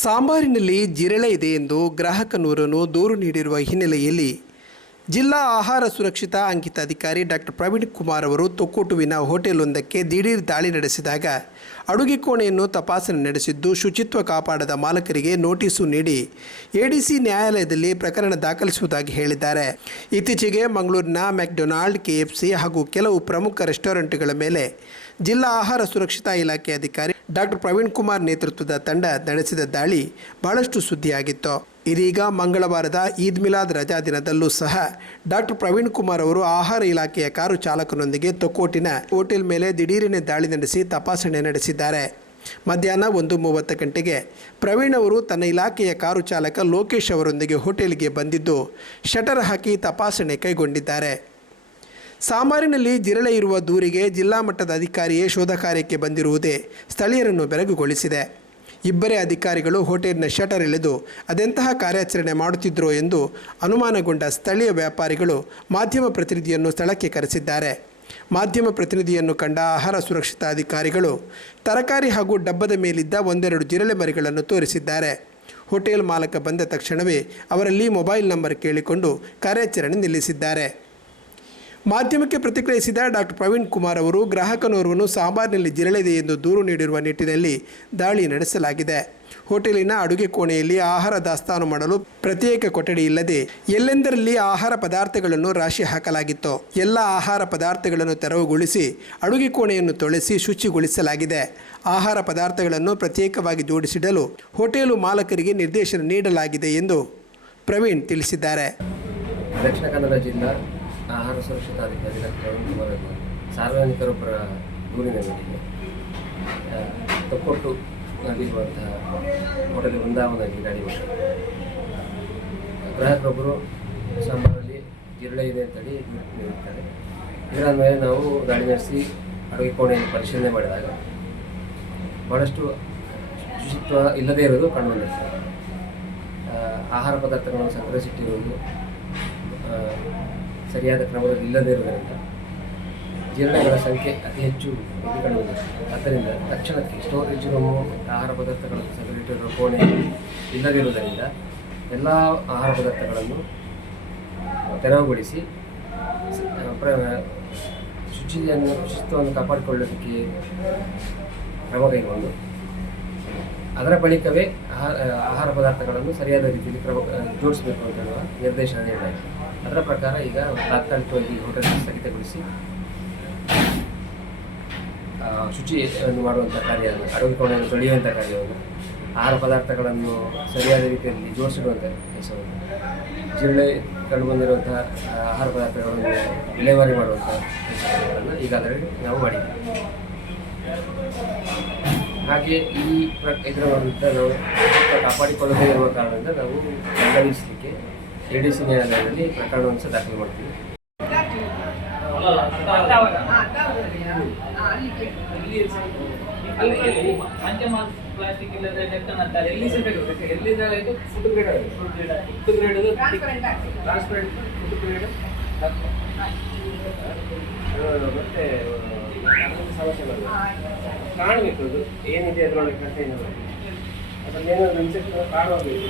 ಸಾಂಬಾರಿನಲ್ಲಿ ಜಿರಳೆ ಇದೆ ಎಂದು ಗ್ರಾಹಕನೋರ್ವನು ದೂರು ನೀಡಿರುವ ಹಿನ್ನೆಲೆಯಲ್ಲಿ ಜಿಲ್ಲಾ ಆಹಾರ ಸುರಕ್ಷತಾ ಅಂಕಿತ ಅಧಿಕಾರಿ ಡಾಕ್ಟರ್ ಪ್ರವೀಣ್ ಕುಮಾರ್ ಅವರು ತೊಕ್ಕೋಟುವಿನ ಹೋಟೆಲೊಂದಕ್ಕೆ ದಿಢೀರ್ ದಾಳಿ ನಡೆಸಿದಾಗ ಅಡುಗೆ ಕೋಣೆಯನ್ನು ತಪಾಸಣೆ ನಡೆಸಿದ್ದು ಶುಚಿತ್ವ ಕಾಪಾಡದ ಮಾಲಕರಿಗೆ ನೋಟಿಸು ನೀಡಿ ಎಡಿಸಿ ನ್ಯಾಯಾಲಯದಲ್ಲಿ ಪ್ರಕರಣ ದಾಖಲಿಸುವುದಾಗಿ ಹೇಳಿದ್ದಾರೆ. ಇತ್ತೀಚೆಗೆ ಮಂಗಳೂರಿನ ಮೆಕ್ಡೊನಾಲ್ಡ್, KFC ಹಾಗೂ ಕೆಲವು ಪ್ರಮುಖ ರೆಸ್ಟೋರೆಂಟ್ಗಳ ಮೇಲೆ ಜಿಲ್ಲಾ ಆಹಾರ ಸುರಕ್ಷತಾ ಇಲಾಖೆ ಅಧಿಕಾರಿ ಡಾಕ್ಟರ್ ಪ್ರವೀಣ್ ಕುಮಾರ್ ನೇತೃತ್ವದ ತಂಡ ನಡೆಸಿದ ದಾಳಿ ಬಹಳಷ್ಟು ಸುದ್ದಿಯಾಗಿತ್ತು. ಇದೀಗ ಮಂಗಳವಾರದ ಈದ್ ಮಿಲಾದ್ ರಜಾ ದಿನದಲ್ಲೂ ಸಹ ಡಾಕ್ಟರ್ ಪ್ರವೀಣ್ ಕುಮಾರ್ ಅವರು ಆಹಾರ ಇಲಾಖೆಯ ಕಾರು ಚಾಲಕನೊಂದಿಗೆ ತೊಕ್ಕೋಟಿನ ಹೋಟೆಲ್ ಮೇಲೆ ದಿಢೀರನೆ ದಾಳಿ ನಡೆಸಿ ತಪಾಸಣೆ ನಡೆಸಿದ್ದಾರೆ. ಮಧ್ಯಾಹ್ನ 1:30 ಗಂಟೆಗೆ ಪ್ರವೀಣ್ ಅವರು ತನ್ನ ಇಲಾಖೆಯ ಕಾರು ಚಾಲಕ ಲೋಕೇಶ್ ಅವರೊಂದಿಗೆ ಹೋಟೆಲ್ಗೆ ಬಂದಿದ್ದು ಶಟರ್ ಹಾಕಿ ತಪಾಸಣೆ ಕೈಗೊಂಡಿದ್ದಾರೆ. ಸಾಂಬಾರಿನಲ್ಲಿ ಜಿರಳೆ ಇರುವ ದೂರಿಗೆ ಜಿಲ್ಲಾ ಮಟ್ಟದ ಅಧಿಕಾರಿಯೇ ಶೋಧ ಕಾರ್ಯಕ್ಕೆ ಬಂದಿರುವುದೇ ಸ್ಥಳೀಯರನ್ನು ಬೆರಗುಗೊಳಿಸಿದೆ. ಇಬ್ಬರೇ ಅಧಿಕಾರಿಗಳು ಹೋಟೆಲ್ನ ಶಟರ್ ಎಳೆದು ಅದೆಂತಹ ಕಾರ್ಯಾಚರಣೆ ಮಾಡುತ್ತಿದ್ದರೋ ಎಂದು ಅನುಮಾನಗೊಂಡ ಸ್ಥಳೀಯ ವ್ಯಾಪಾರಿಗಳು ಮಾಧ್ಯಮ ಪ್ರತಿನಿಧಿಯನ್ನು ಸ್ಥಳಕ್ಕೆ ಕರೆಸಿದ್ದಾರೆ. ಮಾಧ್ಯಮ ಪ್ರತಿನಿಧಿಯನ್ನು ಕಂಡ ಆಹಾರ ಸುರಕ್ಷತಾ ಅಧಿಕಾರಿಗಳು ತರಕಾರಿ ಹಾಗೂ ಡಬ್ಬದ ಮೇಲಿದ್ದ ಒಂದೆರಡು ಜಿರಳೆ ಮರಿಗಳನ್ನು ತೋರಿಸಿದ್ದಾರೆ. ಹೋಟೆಲ್ ಮಾಲಕ ಬಂದ ತಕ್ಷಣವೇ ಅವರಲ್ಲಿ ಮೊಬೈಲ್ ನಂಬರ್ ಕೇಳಿಕೊಂಡು ಕಾರ್ಯಾಚರಣೆ ನಿಲ್ಲಿಸಿದ್ದಾರೆ. ಮಾಧ್ಯಮಕ್ಕೆ ಪ್ರತಿಕ್ರಿಯಿಸಿದ ಡಾಕ್ಟರ್ ಪ್ರವೀಣ್ ಕುಮಾರ್ ಅವರು ಗ್ರಾಹಕನೋರ್ವನು ಸಾಂಬಾರಿನಲ್ಲಿ ಜಿರಳೆದೆ ಎಂದು ದೂರು ನೀಡಿರುವ ನಿಟ್ಟಿನಲ್ಲಿ ದಾಳಿ ನಡೆಸಲಾಗಿದೆ. ಹೋಟೆಲಿನ ಅಡುಗೆ ಕೋಣೆಯಲ್ಲಿ ಆಹಾರ ದಾಸ್ತಾನು ಮಾಡಲು ಪ್ರತ್ಯೇಕ ಕೊಠಡಿ ಇಲ್ಲದೆ ಎಲ್ಲೆಂದರಲ್ಲಿ ಆಹಾರ ಪದಾರ್ಥಗಳನ್ನು ರಾಶಿ ಹಾಕಲಾಗಿತ್ತು. ಎಲ್ಲ ಆಹಾರ ಪದಾರ್ಥಗಳನ್ನು ತೆರವುಗೊಳಿಸಿ ಅಡುಗೆ ಕೋಣೆಯನ್ನು ತೊಳೆಸಿ ಶುಚಿಗೊಳಿಸಲಾಗಿದೆ. ಆಹಾರ ಪದಾರ್ಥಗಳನ್ನು ಪ್ರತ್ಯೇಕವಾಗಿ ಜೋಡಿಸಿಡಲು ಹೋಟೆಲು ಮಾಲಕರಿಗೆ ನಿರ್ದೇಶನ ನೀಡಲಾಗಿದೆ ಎಂದು ಪ್ರವೀಣ್ ತಿಳಿಸಿದ್ದಾರೆ. ದಕ್ಷಿಣ ಕನ್ನಡ ಜಿಲ್ಲಾ ಆಹಾರ ಸುರಕ್ಷತಾಧಿಕಾರಿ ಡಾಕ್ಟರ್ ಪ್ರವೀಣ್ ಕುಮಾರ್ ಅವರು ಸಾರ್ವಜನಿಕರೊಬ್ಬರ ದೂರಿನ ಮೇರೆಗೆ ತೊಕ್ಕೊಟ್ಟುನಲ್ಲಿರುವಂತಹ ಹೋಟೆಲ್ ವೃಂದಾವನದಲ್ಲಿ ದಾಳಿ ಮಾಡಿದ್ದಾರೆ. ಗ್ರಾಹಕರೊಬ್ಬರು ಸಾಂಬಾರಲ್ಲಿ ಜಿರಳೆ ಇದೆ ಅಂತೇಳಿ ನೀಡುತ್ತಾರೆ. ಇದರ ಮೇಲೆ ನಾವು ದಾಳಿ ನಡೆಸಿ ಅಡುಗೆ ಕೋಣೆಯನ್ನು ಪರಿಶೀಲನೆ ಮಾಡಿದಾಗ ಭಾಳಷ್ಟು ಶುಚಿತ್ವ ಇಲ್ಲದೇ ಇರೋದು ಕಂಡುಬಂದಿರ್ತದೆ. ಆಹಾರ ಪದಾರ್ಥಗಳನ್ನು ಸಂಗ್ರಹಿಸಿಟ್ಟಿರುವುದು ಸರಿಯಾದ ಕ್ರಮದಲ್ಲಿ ಇಲ್ಲದೇ ಇರುವುದರಿಂದ ಜಿರಳೆಗಳ ಸಂಖ್ಯೆ ಅತಿ ಹೆಚ್ಚು ಕಂಡುಬಂದಿದೆ. ಆದ್ದರಿಂದ ತಕ್ಷಣಕ್ಕೆ ಸ್ಟೋರೇಜ್ ರೂಮು ಆಹಾರ ಪದಾರ್ಥಗಳನ್ನು ಸಂಗ್ರಹಿಸಿರುವ ಕೋಣೆ ಇಲ್ಲದಿರುವುದರಿಂದ ಎಲ್ಲ ಆಹಾರ ಪದಾರ್ಥಗಳನ್ನು ತೆರವುಗೊಳಿಸಿ ಶುಚಿತ್ವವನ್ನು ಕಾಪಾಡಿಕೊಳ್ಳೋದಕ್ಕೆ ಕ್ರಮ ಕೈಗೊಂಡು ಅದರ ಬಳಿಕವೇ ಆಹಾರ ಪದಾರ್ಥಗಳನ್ನು ಸರಿಯಾದ ರೀತಿಯಲ್ಲಿ ಜೋಡಿಸಬೇಕು ಅಂತ ಹೇಳುವ ನಿರ್ದೇಶನ ನೀಡಲಾಗಿದೆ. ಅದರ ಪ್ರಕಾರ ಈಗ ತಾತ್ಕಾಲಿಕವಾಗಿ ಹೋಟೆಲ್ ಸ್ಥಗಿತಗೊಳಿಸಿ ಶುಚಿಯನ್ನು ಮಾಡುವಂಥ ಕಾರ್ಯವನ್ನು, ಅಡುಗೆ ಕೋಣೆಯನ್ನು ತೊಳೆಯುವಂಥ ಕಾರ್ಯವನ್ನು, ಆಹಾರ ಪದಾರ್ಥಗಳನ್ನು ಸರಿಯಾದ ರೀತಿಯಲ್ಲಿ ಜೋಡಿಸಿಡುವಂಥ ಕೆಲಸವನ್ನು, ಜಿರಳೆ ಕಂಡುಬಂದಿರುವಂತಹ ಆಹಾರ ಪದಾರ್ಥಗಳನ್ನು ವಿಲೇವಾರಿ ಮಾಡುವಂಥ ಕೆಲಸಗಳನ್ನು ಈಗಾಗಲೇ ನಾವು ಮಾಡಿದ್ದೇವೆ. ಹಾಗೆ ಇದರ ವಿರುದ್ಧ ನಾವು ಕಾಪಾಡಿಕೊಳ್ಳದೇ ಇರುವ ಕಾರಣದಿಂದ ನಾವು ದಂಡವಿಸಲಿಕ್ಕೆ ಎಡಿಸಿ ನ್ಯಾಯಾಲಯದಲ್ಲಿ ಪ್ರಕರಣವನ್ನು ಸಹ ದಾಖಲು ಮಾಡ್ತೀವಿ. ಪ್ಲಾಸ್ಟಿಕ್ ಇಲ್ಲದೆ ಎಲ್ಲಿ ಸಿಗಬೇಕು, ಎಲ್ಲಿದ್ದಾಗ ಇದು food grade transparent food grade ಮತ್ತೆ ಸಮಸ್ಯೆಗಳು ಕಾಣಬೇಕು. ಅದು ಏನಿದೆ ಅದರೊಳಗೆ ಕಂಟೈನರ್ ಅದರಲ್ಲಿ ಏನಾದರೂ ಇನ್ಸೆಕ್ಟ್ ಕಾಣಬೇಕು.